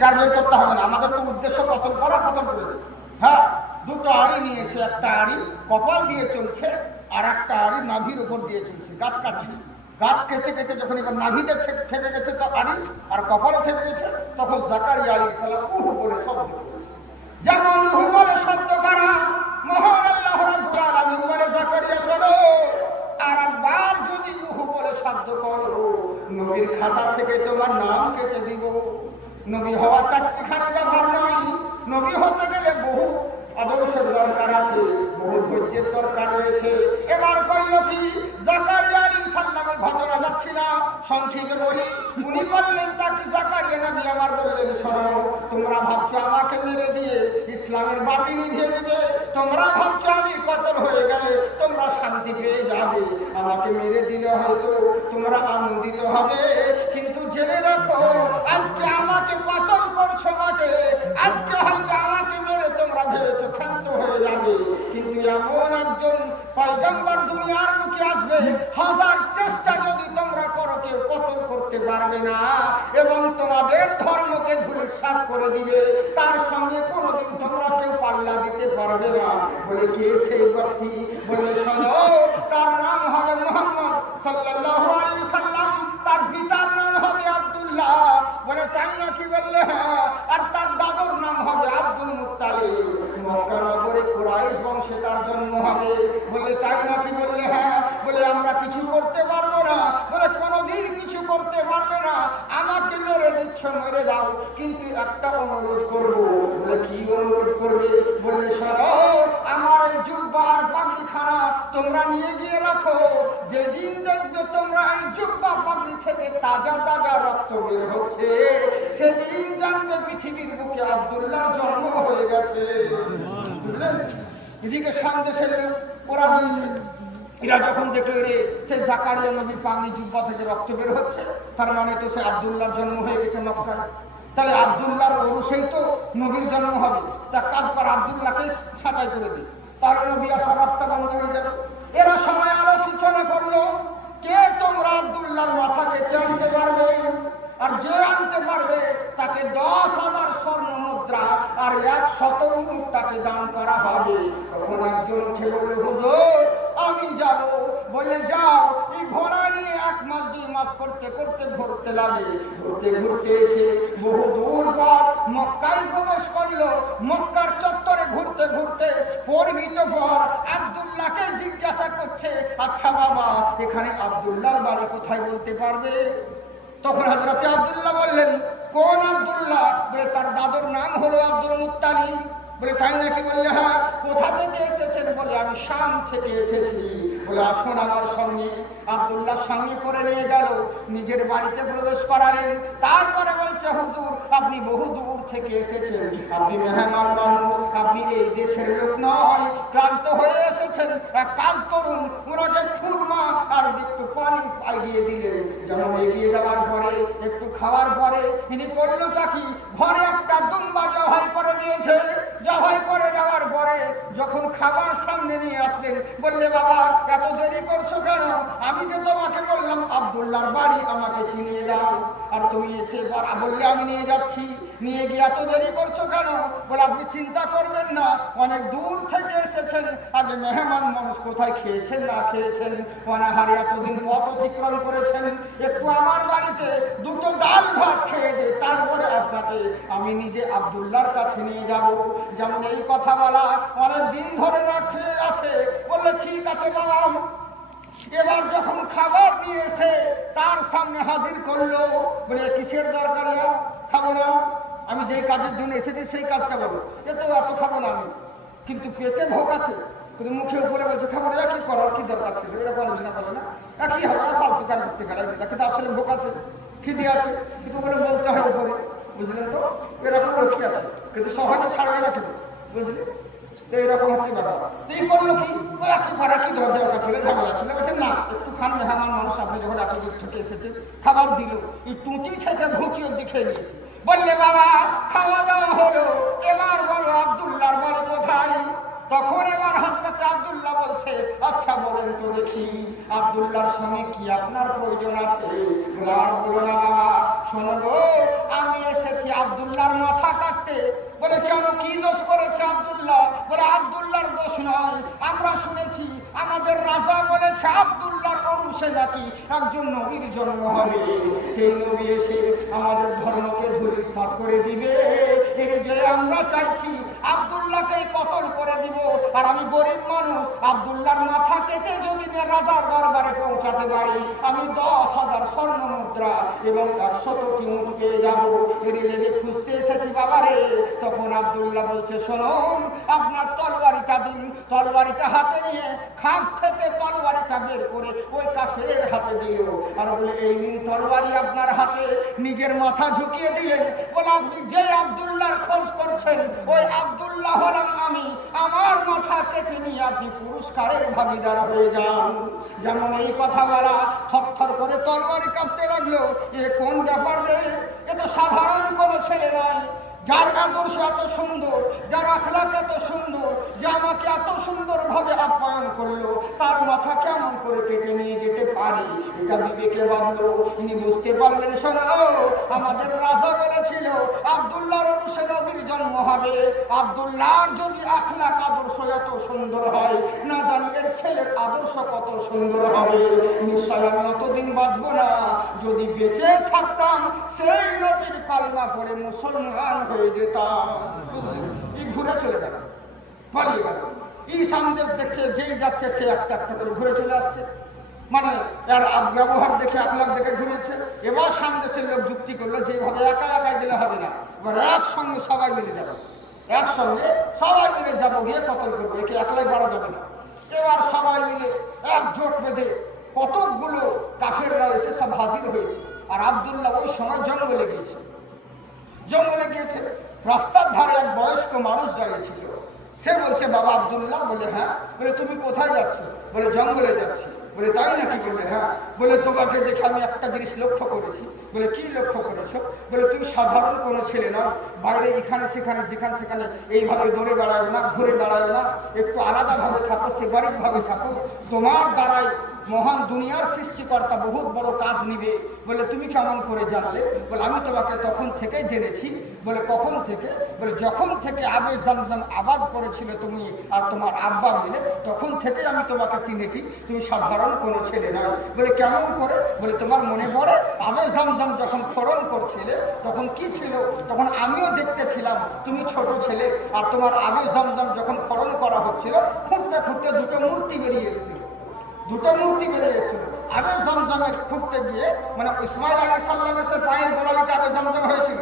গার করতে হবে না। আমাদের তো উদ্দেশ্য কতল করা কতল করে হ্যাঁ দুটো আড়ি নিয়ে এসে। একটা আড়ি কপাল দিয়ে চলছে, আর একটা আড়ি নাভির উপর দিয়ে চলছে। গাছ কাটছে। গাছ কেটে কেটে যখন এবার নাভিতে ঠেকে গেছে তো আড়ি, আর কপালে ঠেকে গেছে, তখন জাকারিয়া আলী সালাম উহু বলে শব্দ যেমন উহু বলে শব্দ করা, মহান আল্লাহ রাব্বুল আলামিন বলে, জাকারিয়া, শোনো আর একবার যদি উহু বলে শব্দ করো, নবীর খাতা থেকে তোমার নাম কেটে দিব। নবী সংক্ষেপে বলি, উনি বললেন, তাকে জাকারিয়া নবী আমার বললেন শোনো তোমরা ভাবছ আমাকে মেরে দিয়ে ইসলামের বাতি নিভিয়ে দিবে? তোমরা ভাবছ আমি কতল হয়ে গেলে তোমরা শান্তি পেয়ে যাবে? আমাকে মেরে দিলে হয়তো তোমরা আনন্দিত হবে। কিন্তু জেনে রাখো, আজকে আমাকে কতল করছ বটে? আজকে হয়তো আমাকে মেরে তোমরা ভেবেছো ক্ষান্ত হয়ে যাবে। কিন্তু এমন একজন পয়গম্বর দুনিয়ার মুখে আসবে, হাজার ধর্মকে করে দিবে। তার সঙ্গে কোনোদিন তোমরা কেউ পাল্লা দিতে পারবে না। বলে, কে সেই ব্যক্তি? বলে, শোনো, তার নাম হবে মোহাম্মদ সাল্লাল্লাহু সাল্লাম। তার পিতার নাম হবে আব্দুল্লাহ। বলে, তাই নাকি? বললে হ্যাঁ। আর তার দাদুর নাম হবে আব্দুল মুত্তালিব। মক্কা নগরে কুরাইশ বংশে তার জন্ম হবে। বলে, তাই নাকি? কিন্তু একটা অনুরোধ করব, বলে কি অনুরোধ করবে? বললে, সরো, আমার এই জুব্বা আর পাগড়িখানা তোমরা নিয়ে গিয়ে রাখো। যেদিন দেখবে তোমরা এই জুব্বা, পাগড়ি থেকে তাজা তাজা রক্ত বের হচ্ছে, সেদিন জানবে পৃথিবীর বুকে আব্দুল্লাহর জন্ম হয়ে গেছে। বুঝলেন? এদিকে সন্দেশের ওরা রয়েছে। এরা যখন দেখল রে সে জাকারিয়া নবীর পাগড়ি জুব্বা থেকে রক্ত বের হচ্ছে, তার মানে তো সে আব্দুল্লাহর জন্ম হয়ে গেছে মক্কায়। তাহলে আবদুল্লাহর ওরুসেই তো নবীর জন্ম হবে। তা কাজ কর, আবদুল্লাহকে সাজাই করে দিই তাহলে নবী আসার রাস্তা বন্ধ ঘুরতে লাগে। ঘুরতে ঘুরতে এসে বহু দূর পর মক্কায় প্রবেশ করল। মক্কার চত্বরে ঘুরতে ঘুরতে পরিমিত পর আব্দুল্লাহকে জিজ্ঞাসা করছে আচ্ছা বাবা, এখানে আব্দুল্লাহর বাড়ি কোথায় বলতে পারবে? তখন হজরত আব্দুল্লাহ বললেন, কোন আব্দুল্লাহ? বলে, তার দাদুর নাম হলো আব্দুল মুত্তালিব। বলে, তাই নাকি? বললে হ্যাঁ কোথা থেকে এসেছেন? বলে, আমি শাম থেকে এসেছি। বলে, আসুন আমার সঙ্গে। আব্দুল্লাহ সঙ্গে করে নিয়ে গেল, নিজের বাড়িতে প্রবেশ করালেন। তারপরে বলছে, হুজুর, আপনি বহু দূর থেকে এসেছেন। আপনি মেহমান মানুষ, আপনি এই দেশের লোক নয়, ক্লান্ত হয়ে এসেছেন। এক কাজ করুন, ওনাকে খুরমা আর একটু পানি এগিয়ে দিলেন। যেমন এগিয়ে যাওয়ার পরে, একটু খাওয়ার পরে তিনি করল তা কি? ঘরে একটা দুম্বা জবাই করে দিয়েছে। জবাই করে দেওয়ার পরে, যখন খাবার সামনে নিয়ে আসলেন, বললে, বাবা করছ কেন? আমি যে তোমাকে বললাম, আব্দুল্লাহর বাড়ি আমাকে চিনিয়ে দাও। আর তুমি এসে বললে, আমি নিয়ে যাচ্ছি। নিয়ে গিয়ে এত দেরি করছ কেন? বলে, আপনি চিন্তা করবেন না, অনেক দূর থেকে এসেছেন। আগে মেহমান মানুষ কোথায় খেয়েছেন, না খেয়েছেন? অনাহারে এতদিন পথ অতিক্রম করেছেন। একটু আমার বাড়িতে দুটো ডাল ভাত খেয়ে দে, তারপরে আপনাকে আমি নিজে আব্দুল্লাহর কাছে নিয়ে যাব। যেমন এই কথা বলা, অনেক দিন ধরে না খেয়ে আছে। বললে, ঠিক আছে, বাবা। এবার যখন খাবার নিয়ে এসে তার সামনে হাজির করল, বলে, কিসের দরকার খাব না। আমি যেই কাজের জন্য এসেছি সেই কাজটা বলো এ তো এত খাব না আমি। কিন্তু পেটে ভোগ আছে। কিন্তু মুখে উপরে বলছে, খাব না কি করার? কি দরকার ছিল? এরকম আলোচনা করল না। একই হবে ফালতু কাজ করতে গেলে। কিন্তু আসলে ভোগ আছে, খিদে আছে। কিন্তু বলে, বলতে হয় উপরে। বুঝলেন তো? এরকম লোকই আছে। কিন্তু সহজে ছাড়বে না কিন্তু বুঝলি? তো এরকম হচ্ছে ব্যাপার। এই করল কি? একই কি মানুষ, আপনি যখন এত দূর এসেছে খাবার দিল। এই টুটি থেকে ভুটি অব্দি বললে, বাবা, খাওয়া দাওয়া হলো। এবার বলো, আব্দুল্লাহর বাড়ি তখন এবার হজরত আব্দুল্লাহ বলছে আচ্ছা বলেন তো দেখি, আব্দুল্লাহর সঙ্গে কি আপনার প্রয়োজন আছে? শোনো আমি এসেছি আব্দুল্লাহর মাথা কাটতে। বলে, কেন? কি দোষ করেছে আব্দুল্লাহ? বলেছে, আব্দুল্লাহর অরুষে নাকি একজন নবীর জন্ম হবে। সেই নবী এসে আমাদের ধর্মকে ধুলি সাত করে দিবে। এর যে আমরা চাইছি আব্দুল্লাহকে কতল করে দিব আর আমি গরিব মানুষ আব্দুল্লাহর মাথা কেটে যদি না রাজার দরবারে পৌঁছাতে পারি। আমি দশ হাজার স্বর্ণ মুদ্রা এবং একশত কিউট পেয়ে যাব। এর লেগে খুঁজতে এসেছি বাবারে। তখন আব্দুল্লাহ বলছে, শোনুন, আপনার তরবারিটা দিন। তরবারিটা হাতে নিয়ে খাপ থেকে তরবারিটা বের করে ওই কাফের হাতে দিল আর বলে, এই নিন তরবারি আপনার হাতে। নিজের মাথা ঝুঁকিয়ে দিলেন। বলে, আপনি যে আব্দুল্লাহর খোঁজ করছেন, ওই আব্দুল্লাহ হলাম আমি। আমার মাথা কেটে নিয়ে আপনি পুরস্কারের ভাগিদার হয়ে যান। যেমন এই কথা বলা, থরথর করে তরবারি কাঁপতে লাগল। এ কোন ব্যাপার রে? এ তো সাধারণ কোনো ছেলে নয়। যার আদর্শ এত সুন্দর, যার আখলাক এত সুন্দর, যে আমাকে এত সুন্দরভাবে আপ্যায়ন করল, তার মাথা কেমন করে কেটে নিয়ে পারি। এটা বাঁধলো ইনি বুঝতে পারলেন আমাদের রাজা বলেছিল, আবদুল্লাহর জন্ম হবে। আবদুল্লাহর যদি আদর্শ এত সুন্দর হয়, না ছেলের আদর্শ কত সুন্দর হবে। নিশ্চয় আমি অতদিন বাঁচবো না। যদি বেঁচে থাকতাম, সেই নবীর কালনা পড়ে মুসলমান হয়ে যেতাম। ঘুরে চলে গেল, পালিয়ে গেল। এই সন্দেশ দেখছে, যেই যাচ্ছে, সে একটা একটা করে ঘুরে চলে আসছে। মানে এর ব্যবহার দেখে আপনার দেখে ঘুরেছে। এবার সন্দেশের লোক যুক্তি করল যেভাবে একা একাই দিলে হবে না। এবার একসঙ্গে সবাই মিলে যাবে। একসঙ্গে সবাই মিলে যাব গিয়ে কতল করব একে একলাই পারা যাবে না। এবার সবাই মিলে একজোট বেঁধে কতকগুলো কাফেররা এসে সব হাজির হয়েছে। আর আবদুল্লাহ ওই সময় জঙ্গলে গিয়েছে। জঙ্গলে গিয়েছে, রাস্তার ধারে এক বয়স্ক মানুষ দাঁড়িয়েছিল। সে বলছে, বাবা আবদুল্লাহ, বলে হ্যাঁ? বলে, তুমি কোথায় যাচ্ছ? বলে, জঙ্গলে যাচ্ছি। বলে, তাই নাকি বললে? হ্যাঁ। বলে, তোমাকে দেখে আমি একটা জিনিস লক্ষ্য করেছি। বলে, কি লক্ষ্য করেছ? বলে, তুমি সাধারণ কোনো ছেলে নয় বাইরে এখানে, সেখানে, যেখানে, সেখানে, এইভাবে দৌড়ে বেড়ায় না, ঘুরে বেড়ায় না। একটু আলাদাভাবে থাকো, সেবারিকভাবে থাকো। তোমার দ্বারাই মহান দুনিয়ার সৃষ্টিকর্তা বহুত বড় কাজ নিবে। বলে, তুমি কেমন করে জানলে? বলে, আমি তোমাকে তখন থেকেই জেনেছি। বলে, কখন থেকে? বলে, যখন থেকে আবে জমজম আবাদ করেছিল তুমি আর তোমার আব্বা মিলে, তখন থেকে আমি তোমাকে চিনেছি। তুমি সাধারণ কোনো ছেলে নয় বলে, কেমন করে? বলে, তোমার মনে পড়ে? আবে জমজম যখন খরণ করছিলে, তখন কি ছিল? তখন আমিও দেখতেছিলাম, তুমি ছোট ছেলে, আর তোমার আবে জমজম যখন খরণ করা হচ্ছিল, খুঁড়তে খুঁড়তে দুটো মূর্তি বেরিয়ে এসেছিল। দুটো মূর্তি বেরিয়ে এসেছিল। আবে জমজমের খুঁড়তে গিয়ে মানে ইসমাইল আলী সাল্লামের সে পায়ের গোড়ালিতে আবে জমজম হয়েছিল।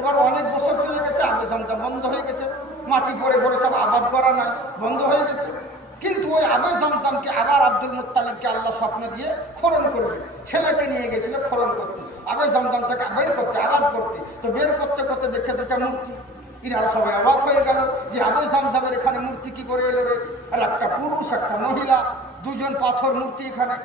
এবার অনেক বছর চলে গেছে আবে জমজম বন্ধ হয়ে গেছে। মাটি ভরে ভরে সব আবাদ করা নাই, বন্ধ হয়ে গেছে। আবে জমজমকে, আবার আব্দুল মুত্তালিবকে আল্লাহ স্বপ্ন দিয়ে খরণ করবে ছেলেকে নিয়ে গেছিল খরণ করতে। আবে জমজমটাকে বের করতে, আবাদ করতে। তো বের করতে করতে দেখছে দুটা মূর্তি। ইনারা সবাই অবাক হয়ে গেল যে আবে জমজমের এখানে মূর্তি কি করে এলো রে? আর একটা পুরুষ, একটা মহিলা, দুজন পাথর মূর্তি এখানে।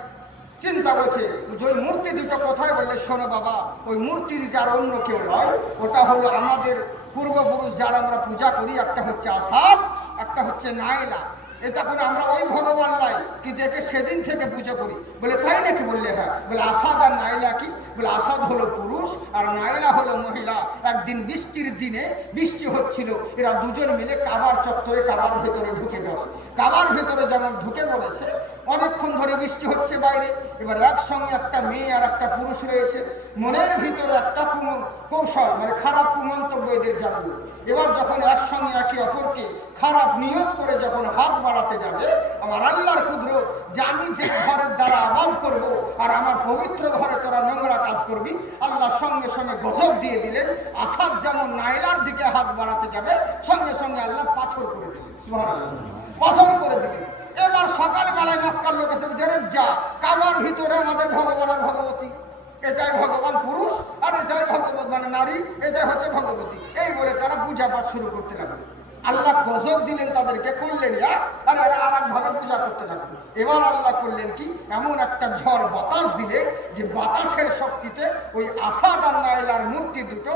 চিন্তা করছে, যে ওই মূর্তি দুটো কোথায়? বললে, শোনো বাবা, ওই মূর্তি দুটো আর অন্য কেউ নয়। ওটা হলো আমাদের পূর্বপুরুষ, যারা আমরা পূজা করি। একটা হচ্ছে আসাদ, একটা হচ্ছে নাইলা করে আমরা ওই ভগবান লাই কি দেখে সেদিন থেকে পুজো করি। বলে, তাই নাকি বললে হ্যাঁ? বলে, আসাদ আর নাইলা কি? বলে, আসাদ হলো পুরুষ আর নাইলা হলো মহিলা। একদিন বৃষ্টির দিনে বৃষ্টি হচ্ছিল, এরা দুজন মিলে কাবার চত্বরে কাবার ভেতরে ঢুকে গেল। কাবার ভেতরে যেমন ঢুকে বলেছে অনেকক্ষণ ধরে বৃষ্টি হচ্ছে বাইরে। এবার একসঙ্গে একটা মেয়ে আর একটা পুরুষ রয়েছে। মনের ভিতরে একটা কৌশল মানে খারাপ কুমন্তব্য এদের জানবে এবার যখন একসঙ্গে একে অপরকে খারাপ নিয়ত করে যখন হাত বাড়াতে যাবে, আমার আল্লাহর কুদরত যে আমি যে ঘরের দ্বারা আবাদ করব আর আমার পবিত্র ঘরে তোরা নোংরা কাজ করবি, আল্লাহ সঙ্গে সঙ্গে গজব দিয়ে দিলেন, আসাদ যেমন নাইলার দিকে হাত বাড়াতে যাবে, সঙ্গে সঙ্গে আল্লাহ পাথর করে দিলেন। পাথর করে দিলেন। এবার সকালবেলায় মক্কার লোক এসে যা কাবার ভিতরে আমাদের ভগবান আর ভগবতী। এটাই ভগবান পুরুষ আর এটাই ভগবত মানে নারী, এটাই হচ্ছে ভগবতী। এই বলে তারা পূজা পাঠ শুরু করতে লাগল। আল্লাহ গজব দিলেন তাদেরকে করলেন যা আর এরা আর একভাবে পূজা করতে লাগল এবার আল্লাহ করলেন কি? এমন একটা ঝড় বাতাস দিলে যে বাতাসের শক্তিতে ওই আসাদ আল্লাহ এলার মূর্তি দুটো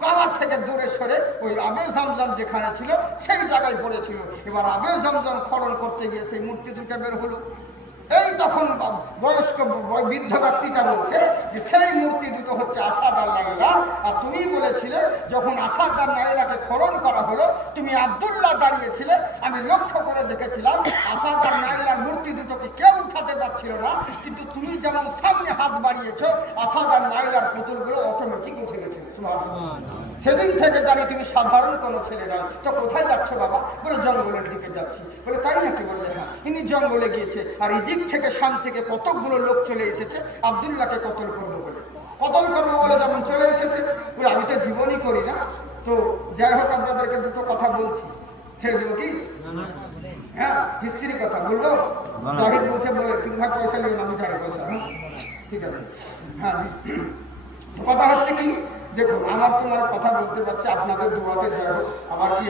কাবা থেকে দূরে সরে ওই আবে জমজম যেখানে ছিল, সেই জায়গায় পড়েছিল। এবার আবে জমজম খরণ করতে গিয়ে সেই মূর্তি দুটো বের হলো। তখন বয়স্ক বৃদ্ধ ব্যক্তিটা বলছে যে সেই মূর্তি দুটো হচ্ছে আসাদ আর নাইলা আর তুমি বলেছিলে যখন আসাদ আর নাইলাকে খরণ করা হলো তুমি আব্দুল্লাহ দাঁড়িয়েছিলে। আমি লক্ষ্য করে দেখেছিলাম আসাদ আর নাইলার মূর্তি দুটোকে কেউ উঠাতে পারছিল না। কিন্তু তুমি যেমন সামনে হাত বাড়িয়েছো আসাদ আর নাইলার পুতুলগুলো অটোমেটিক উঠে গেছে। সেদিন থেকে জানি তুমি সাধারণ কোনো ছেলে নয়। তো কোথায় যাচ্ছ বাবা? বলে জঙ্গলের দিকে যাচ্ছি। বলে তাই নাকি বলে জঙ্গলে গিয়েছে। আর দিক থেকে শাম থেকে কতকগুলো লোক চলে এসেছে আবদুল্লাহকে কতল করব বলে। কতল করব বলে যখন চলে এসেছে বলে আমি তো জীবনই করি না। তো যাই হোক আপনাদেরকে দুটো কথা বলছি। ছেড়ে দেবো কি? হ্যাঁ হিস্ট্রির কথা বলব? জাহিদ বলছে বলে তুমি ভাই পয়সা নিও না আমি জানি পয়সা হ্যাঁ ঠিক আছে। হ্যাঁ জি। তো কথা হচ্ছে কি? দেখুন আমার তোমার কথা বলতে পারছি আপনাদের দুয়াতে যাই হোক আমার কি